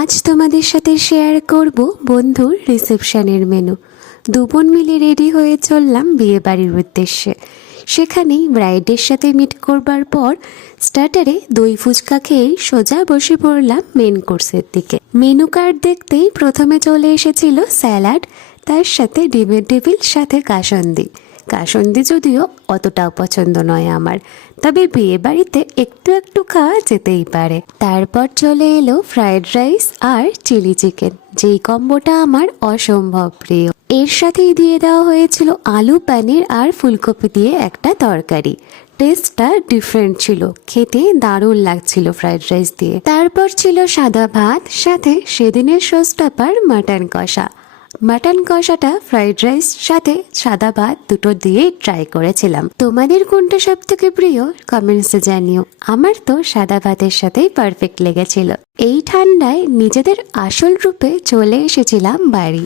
আজ তোমাদের সাথে শেয়ার করব বন্ধুর রিসেপশনের মেনু। দুবোন মিলে রেডি হয়ে চললাম বিয়ে বাড়ির উদ্দেশ্যে। সেখানেই ব্রাইডের সাথে মিট করবার পর স্টার্টারে দই ফুচকা খেয়েই সোজা বসে পড়লাম মেন কোর্সের দিকে। মেনু কার্ড দেখতেই প্রথমে চলে এসেছিল স্যালাড, তার সাথে ডিমের টেবিল, সাথে কাসন্দি। কাসন্দি যদিও অতটাও পছন্দ নয় আমার, তবে বিয়ে বাড়িতে একটু একটু খাওয়া যেতেই পারে। তারপর চলে এলো ফ্রাইড রাইস আর চিলি চিকেন, যেই কম্বোটা আমার অসম্ভব প্রিয়। এর সাথেই দিয়ে দেওয়া হয়েছিল আলু, পনির আর ফুলকপি দিয়ে একটা তরকারি। টেস্টটা ডিফারেন্ট ছিল, খেতে দারুণ লাগছিল ফ্রাইড রাইস দিয়ে। তারপর ছিল সাদা ভাত, সাথে সেদিনের শোস্টপার মাটন কষা। মাটন কষাটা ফ্রাইড রাইস সাথে সাদা ভাত দুটো দিয়েই ট্রাই করেছিলাম। তোমাদের কোনটা সব থেকে প্রিয় কমেন্টসে জানিও। আমার তো সাদা ভাতের সাথেই পারফেক্ট লেগেছিল। এই ঠান্ডায় নিজেদের আসল রূপে চলে এসেছিলাম বাড়ি।